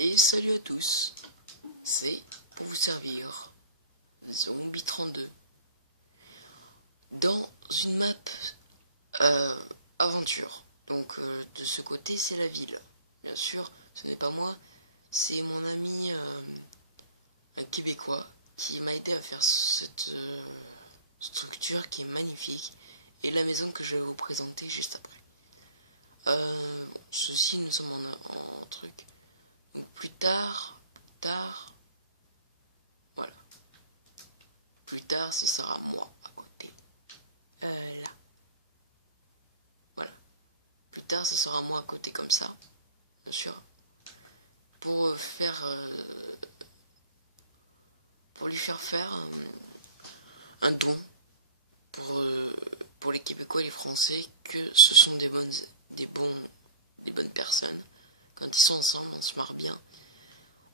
Et salut à tous, c'est pour vous servir Zombie 32 dans une map aventure. Donc de ce côté c'est la ville. Bien sûr, ce n'est pas moi, c'est mon ami un Québécois qui m'a aidé à faire cette structure qui est magnifique et la maison que je vais vous présenter juste après. Ceci, nous sommes en truc. Donc plus tard, voilà. Plus tard, ce sera moi à côté. Là. Voilà. Plus tard, ce sera moi à côté comme ça. Bien sûr. Pour lui faire faire un ton pour les Québécois et les Français que ce sont des bonnes personnes. Quand ils sont ensemble, on se marre bien.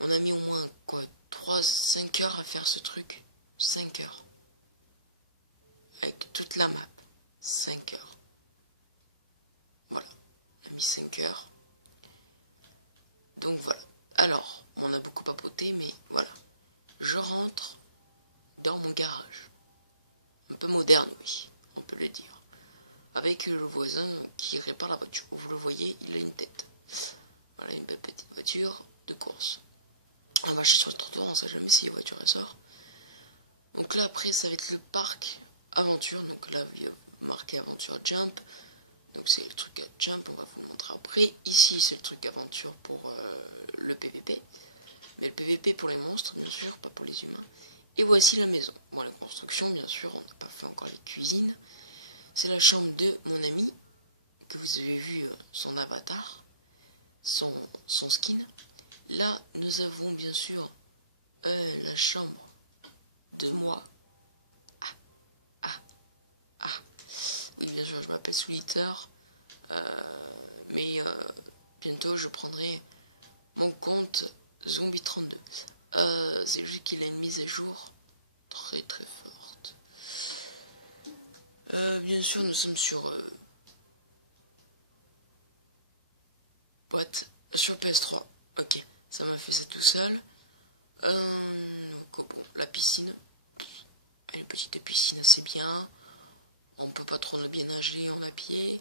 On a mis au moins 5 heures à faire ce truc. 5 heures. Avec toute la map. 5 heures. Voilà. On a mis 5 heures. Donc voilà. Alors, on a beaucoup papoté, mais voilà. Je rentre dans mon garage. Un peu moderne, oui, on peut le dire. Avec le voisin qui répare la voiture. Vous le voyez, il a une tête. Voilà, une belle petite voiture de course. On va sur le trottoir, on sait jamais si la voiture elle sort. Donc là après ça va être le parc aventure. Donc là il y a marqué aventure jump. Donc c'est le truc à jump, on va vous montrer après. Ici c'est le truc aventure pour le PVP. Mais le PVP pour les monstres bien sûr, pas pour les humains. Et voici la maison. Bon, la construction bien sûr, on n'a pas fait encore la cuisine. C'est la chambre de mon ami, que vous avez vu son avatar, son skin. Là, nous avons bien sûr la chambre de moi. Oui, bien sûr, je m'appelle Solitaire. Mais bientôt, je prendrai mon compte Zombie 32. C'est juste qu'il a une mise à jour très très forte. Bien sûr, nous sommes sur sur PS3. Ok, ça m'a fait ça tout seul. Donc, bon, la piscine. Une petite piscine assez bien. On peut pas trop bien nager en habillé.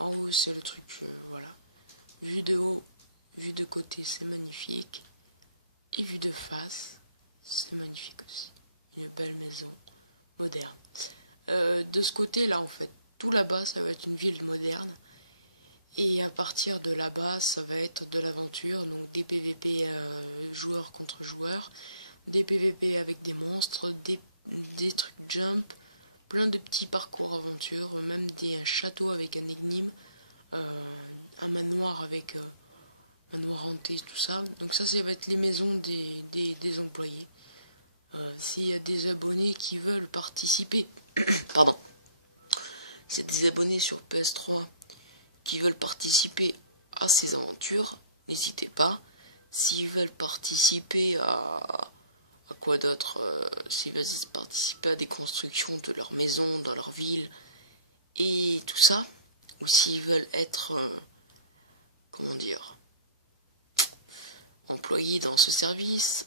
En haut, c'est le truc. Voilà. Vue de haut, vue de côté, c'est magnifique. Et vue de face, c'est magnifique aussi. Une belle maison moderne. De ce côté-là, en fait, tout là-bas, ça va être une ville moderne. Et à partir de là-bas, ça va être de l'aventure, donc des PVP joueurs contre joueurs, des PVP avec des monstres, des trucs jump, plein de petits parcours aventure, même un château avec un énigme, un manoir avec un manoir hanté, tout ça. Donc ça va être les maisons des employés. S'il y a des abonnés qui veulent participer, pardon, c'est des abonnés sur PS3 qui veulent participer à ces aventures, n'hésitez pas. S'ils veulent participer à quoi d'autre, s'ils veulent participer à des constructions de leur maison, dans leur ville, et tout ça, ou s'ils veulent être, comment dire, employés dans ce service,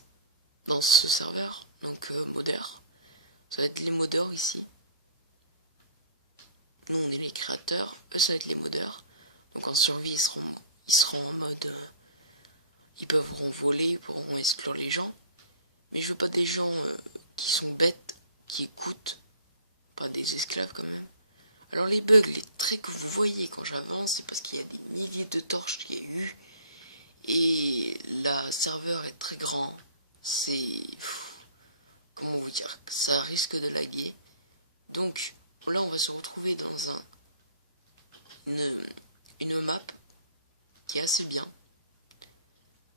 dans ce serveur, donc modeur, ça va être les modeurs ici. Nous on est les créateurs, eux ça va être les modeurs. Donc en survie ils seront en mode ils pourront voler, ils pourront exclure les gens. Mais je veux pas des gens qui sont bêtes, qui écoutent, pas des esclaves quand même. Alors les bugs, les traits que vous voyez quand j'avance, c'est parce qu'il y a des milliers de torches qu'il y a eu. Et la serveur est très grand. C'est... comment vous dire, ça risque de laguer. Donc là on va se retrouver dans une map qui est assez bien.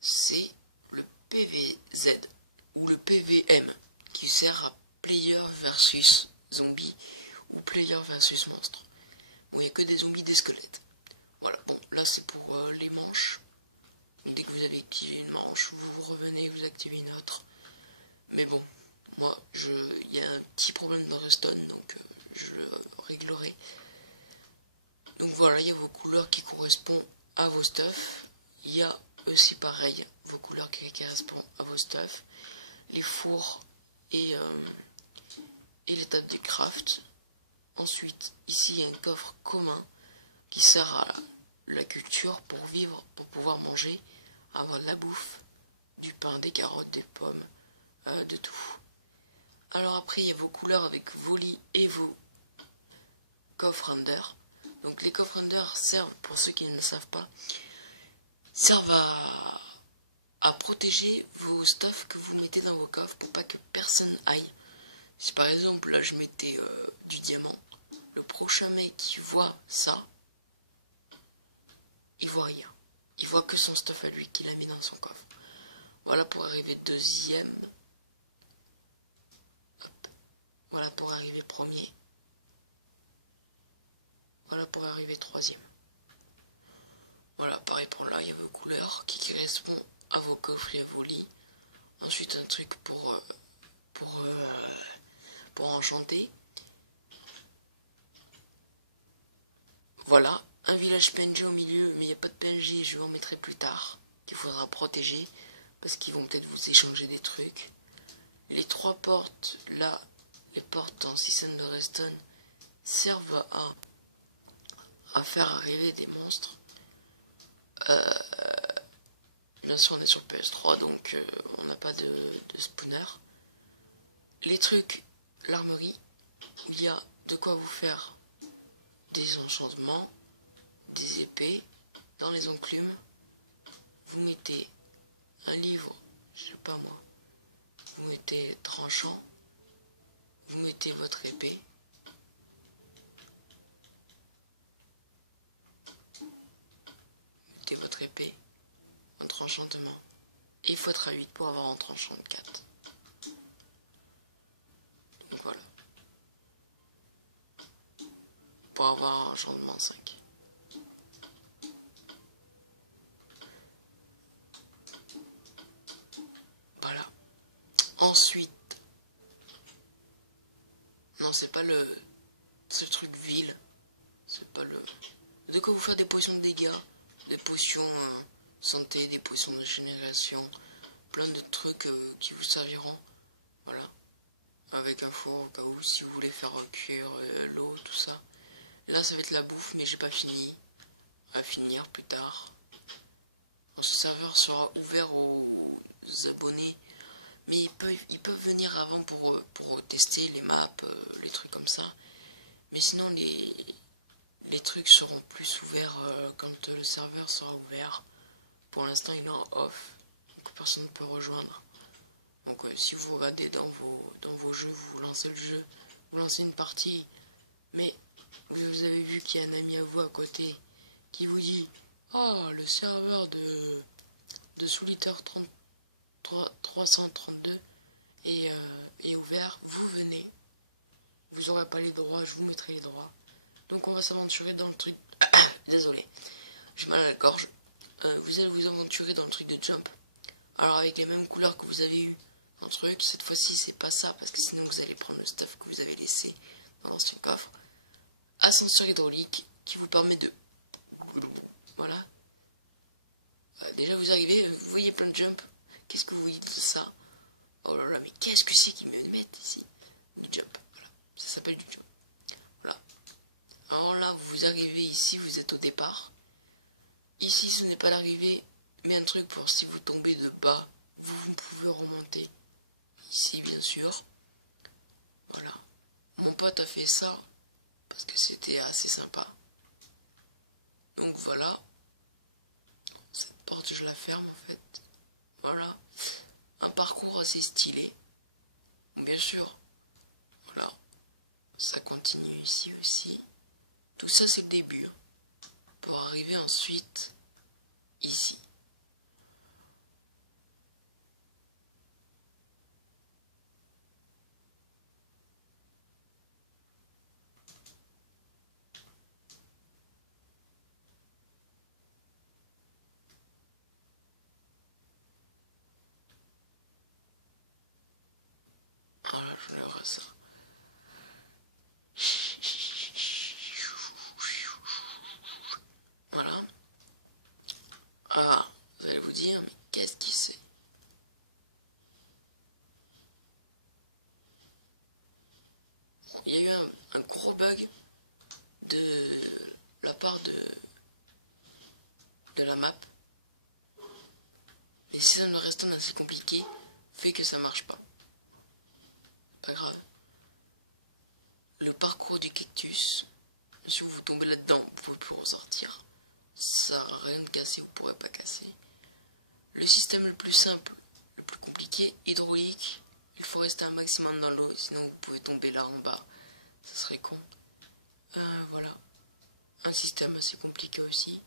C'est le PVZ ou le PVM qui sert à player versus zombie ou player versus monstre. Bon, il n'y a que des zombies, des squelettes. Voilà, bon, là c'est pour les manches. Dès que vous avez activé une manche, vous revenez, vous activez une autre. Mais bon, moi, il y a un petit problème de redstone, donc je le réglerai. Donc voilà, il y a vos couleurs qui correspondent à vos stuff. Il y a Aussi pareil, vos couleurs qui correspondent à vos stuff, les fours et, et les tables de craft. Ensuite, ici il y a un coffre commun qui sert à la culture pour vivre, pour pouvoir manger, avoir de la bouffe, du pain, des carottes, des pommes, de tout. Alors après, il y a vos couleurs avec vos lits et vos coffres under. Donc les coffres under servent, pour ceux qui ne le savent pas, servent à protéger vos stuff que vous mettez dans vos coffres pour pas que personne aille. Si par exemple là je mettais du diamant, le prochain mec qui voit ça, il voit rien. Il voit que son stuff à lui qu'il a mis dans son coffre. Voilà pour arriver deuxième. Hop. Voilà pour arriver premier. Voilà pour arriver troisième. Voilà, pareil pour là, il y a vos couleurs qui correspondent à vos coffres et à vos lits. Ensuite un truc pour enchanter. Voilà, un village PNG au milieu, mais il n'y a pas de PNJ, je vous en mettrai plus tard, qu'il faudra protéger, parce qu'ils vont peut-être vous échanger des trucs. Les trois portes, là, les portes dans Season de Reston, servent à faire arriver des monstres. Bien sûr, on est sur le PS3, donc on n'a pas de spawner. Les trucs, l'armerie, où il y a de quoi vous faire des enchantements, des épées, dans les enclumes. Vous mettez un livre, je sais pas moi, vous mettez tranchant, vous mettez votre épée, votre enchantement, et il faut être à 8 pour avoir un tranchant de 4. Donc voilà, pour avoir un enchantement 5. Voilà. Ensuite, non, c'est pas ce truc ville, c'est pas le... De quoi vous faire des potions de dégâts, des potions santé, des potions de régénération, plein de trucs qui vous serviront. Voilà. Avec un four au cas où si vous voulez faire cuire l'eau, tout ça. Et là ça va être la bouffe, mais j'ai pas fini. À finir plus tard. Alors, ce serveur sera ouvert aux abonnés, mais ils peuvent venir avant pour tester les maps, les trucs comme ça. Mais sinon les trucs seront plus ouverts quand le serveur sera ouvert. Pour l'instant il est en off, donc personne ne peut rejoindre. Donc si vous regardez dans vos jeux, vous lancez le jeu, vous lancez une partie, mais vous avez vu qu'il y a un ami à vous à côté qui vous dit «Oh, le serveur de Solitaire 332 est ouvert, vous venez. Vous n'aurez pas les droits, je vous mettrai les droits. Donc on va s'aventurer dans le truc...» Désolé, j'ai mal à la gorge. Vous allez vous aventurer dans le truc de jump. Alors avec les mêmes couleurs que vous avez eu un truc, cette fois-ci c'est pas ça, parce que sinon vous allez prendre le stuff que vous avez laissé dans ce coffre. Ascenseur hydraulique qui vous permet de... Voilà. Déjà vous arrivez, vous voyez plein de jump. Qu'est-ce que vous voyez de ça? Oh là là, mais qu'est-ce que c'est qu'ils me mettent ici? Du jump, voilà. Ça s'appelle du jump. Voilà. Alors là, vous arrivez ici, vous êtes au départ. Ici, ce n'est pas l'arrivée, mais un truc pour si vous tombez de bas, vous pouvez remonter. Ici, bien sûr. Voilà. Mon pote a fait ça parce que c'était assez sympa. Donc voilà. Cette porte, je la ferme en fait. Voilà. Un parcours assez stylé. Bien sûr. Voilà. Ça continue ici aussi. Tout ça, c'est le début. Pour arriver ensuite ici. casser, vous pourrez pas casser. Le système le plus simple, le plus compliqué, hydraulique, il faut rester un maximum dans l'eau, sinon vous pouvez tomber là en bas, ça serait con. Voilà, un système assez compliqué aussi.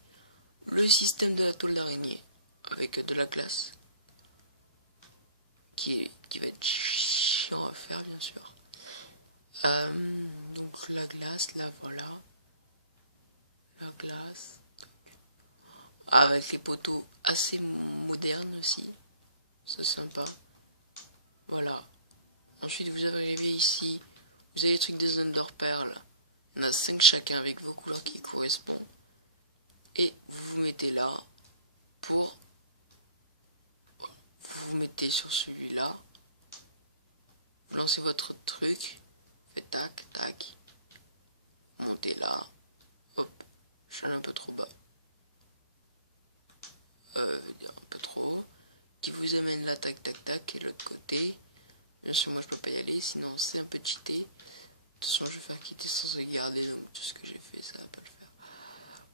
Le système de la tôle d'araignée, avec de la glace, qui va être chiant à faire bien sûr. Donc la glace, là voilà, la glace, avec les poteaux assez modernes aussi, c'est sympa. Voilà. Ensuite vous arrivez ici, vous avez les trucs des Ender Pearl, il y en a 5 chacun avec vos couleurs qui correspondent. Et vous vous mettez là pour... Vous vous mettez sur celui-là, vous lancez votre truc, faites tac, tac, montez là, hop, je suis allé un peu trop bas, un peu trop haut, qui vous amène là, tac, tac, tac, et l'autre côté. Bien sûr, moi je peux pas y aller, sinon c'est un peu cheaté. De toute façon, je vais faire quitter sans regarder, donc tout ce que j'ai fait, ça va pas le faire.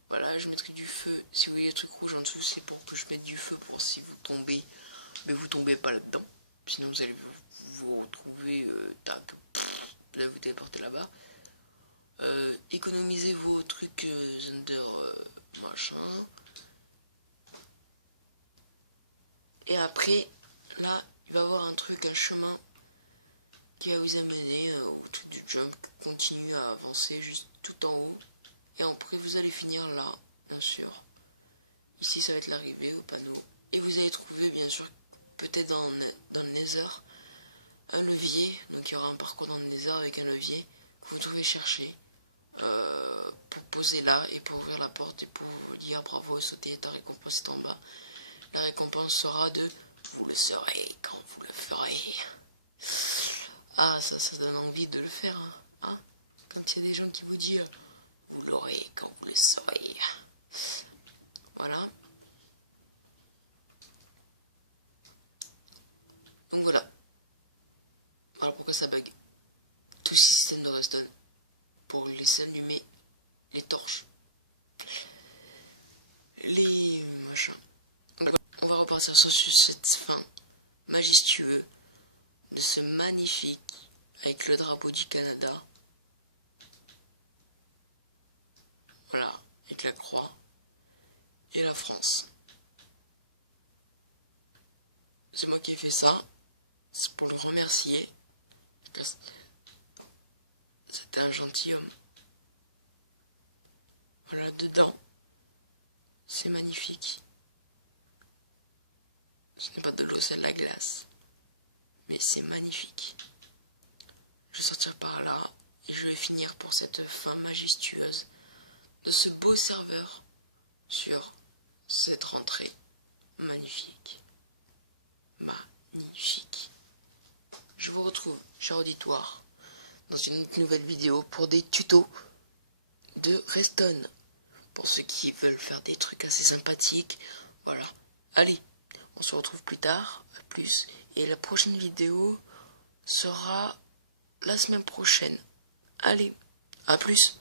Voilà, je mettrai du feu. Si vous voyez le truc rouge en dessous, c'est pour que je mette du feu pour si vous tombez. Mais vous tombez pas là-dedans. Sinon vous allez vous retrouver, tac, vous allez vous téléporter là-bas. Économisez vos trucs Thunder machin. Et après, là, il va y avoir un truc, un chemin qui va vous amener au tout du jump, continue à avancer juste tout en haut. Et après, vous allez finir là, bien sûr. Ici, ça va être l'arrivée au panneau. Et vous allez trouver, bien sûr, peut-être dans le Nether, un levier. Donc il y aura un parcours dans le Nether avec un levier que vous devez chercher pour poser là et pour ouvrir la porte et pour vous dire bravo, sauter, ta récompense est en bas. La récompense sera de vous le saurez quand vous le ferez. Ah, ça donne envie de le faire. Hein. Comme s'il y a des gens qui vous disent vous l'aurez quand vous le saurez. Voilà. Donc voilà. Voilà pourquoi ça bug. Tout système de redstone pour laisser allumer les torches. Les machins. Donc, on va repartir sur cette fin majestueuse de ce magnifique avec le drapeau du Canada. Voilà, avec la croix et la France. C'est moi qui ai fait ça. C'est pour le remercier. C'était un gentilhomme. Voilà, dedans. C'est magnifique. Ce n'est pas de l'eau, c'est de la glace. Mais c'est magnifique. Je vais sortir par là et je vais finir pour cette fin majestueuse de ce beau serveur sur cette rentrée magnifique. Magnifique. Je vous retrouve, cher auditoire, dans une nouvelle vidéo pour des tutos de Redstone. Pour ceux qui veulent faire des trucs assez sympathiques. Voilà. Allez, on se retrouve plus tard. À plus. Et la prochaine vidéo sera la semaine prochaine. Allez, à plus.